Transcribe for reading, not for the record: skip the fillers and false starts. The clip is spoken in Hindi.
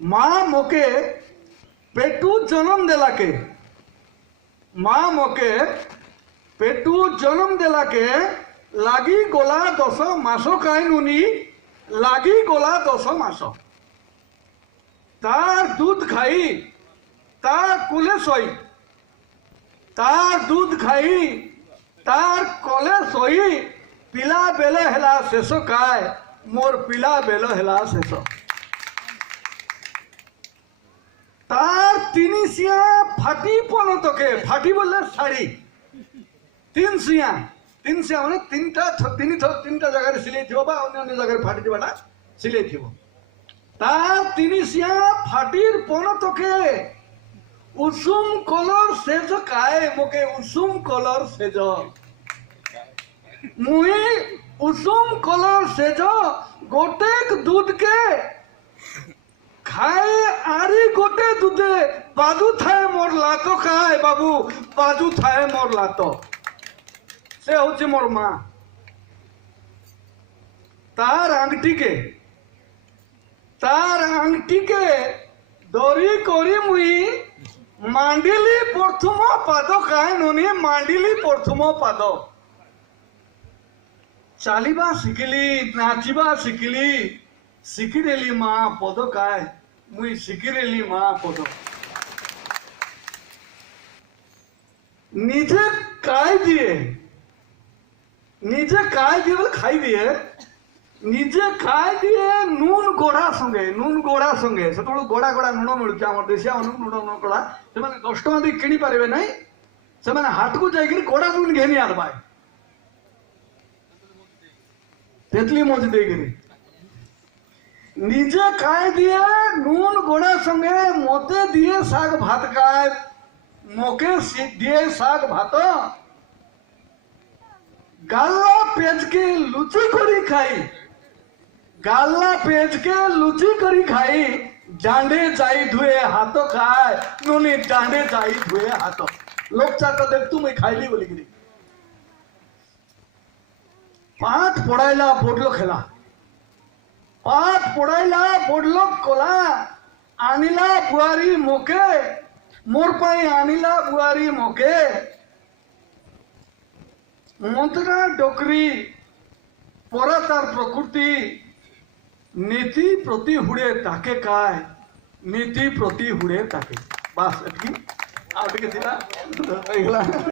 माँ मोके पेटू जन्म देला के, माँ मोके पेटू जन्म देला के लागी गोला 10 मास काई नुनी लागी गोला 10 मास तार दूध खाई तार कुले सोई तार दूध खाई तार कले सोई पिला बेले हेला शेष काय मोर पिला बेलो हेला शेष तार तिनिसिया फाटी पनतके फाटी बोले शाड़ी तीनसिया माने तीनटा जगह सिले थिबो बा अन्य जगह फाटी दिबाटा सिले थिबो तार तिनिसिया फाटीर पनतके उषुम कलर सेज काय मोके उषुम कलर सेज मुई उषुम कलर सेज गोटेक दूध के खाए आरी गोटे दूधे बाजू थाए मोर लातो खाए बाबू बाजू थाए मोर लातो से होची मोर माँ तार आंगटी के दरी करी मुई मांडिली प्रथम पाद खाए नुनी मांडिली प्रथम पाद चालिबा शिकिली नाचिबा शिकिली शिकिरेली माँ पद काय मुई शिकिरेली माँ पद निजे काय दिए बोले खाई दिए निजे खाई दिए नून गोड़ा संगे से गोड़ा गोड़ा नुण मिलूँ आम देशिया नुण गोड़ा से 10 टଙ୍କା दे किणी पारे ना से हाट को जाकर गोड़ा नून घेनी आनबाय तेतली मज देकर निजे खाई दिए नून गोड़ा संगे मते दिए साग भात खाए मोके दिए साग भात गाल्ला पेज के लुची करी खाई गाल्ला पेज के लुची करी खाई डांडे जाई धुए हाथ खाए नुनी डांडे जाई धुए हाथ लोग चाहता देख तू मैं खाईली बोली गिरी पाठ पढ़ाईला बोडलो खेला पाठ पढ़ाईला बोडलो कोला आनिला बुआरी मोके मोर पाई आनिला बुआरी मोके मंत्रा डोकरी परा तार प्रकृति नीति प्रति हुड़े ताके काय नीति प्रति हुड़े ताके बस एटकी आ टिके थिला